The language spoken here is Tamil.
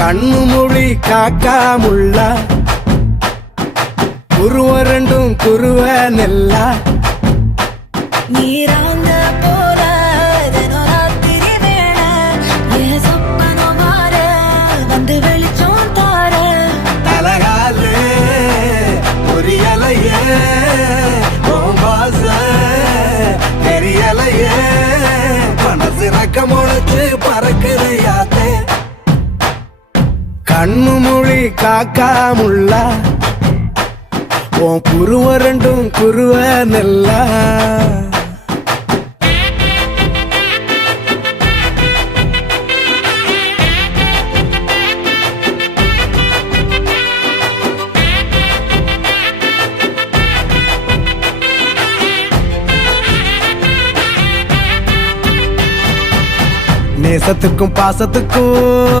கண்ணு மொழி காக்காமுள்ள குருவ ரெண்டும் குருவ நெல்லா நீராங்க போல தினராத்திரி வேண என் சொப்பனம் மாற வந்து வெளிச்சம் தார தலகாலே பொரியலையே ஓம்பாச தெரியலையே மனசு ரக்க முளைச்சு பறக்குதையாத்தே கண்ணு மொழி காக்காமுள்ள உன் குருவ ரெண்டும் குருவ நெல்லா நேசத்துக்கும் பாசத்துக்கும்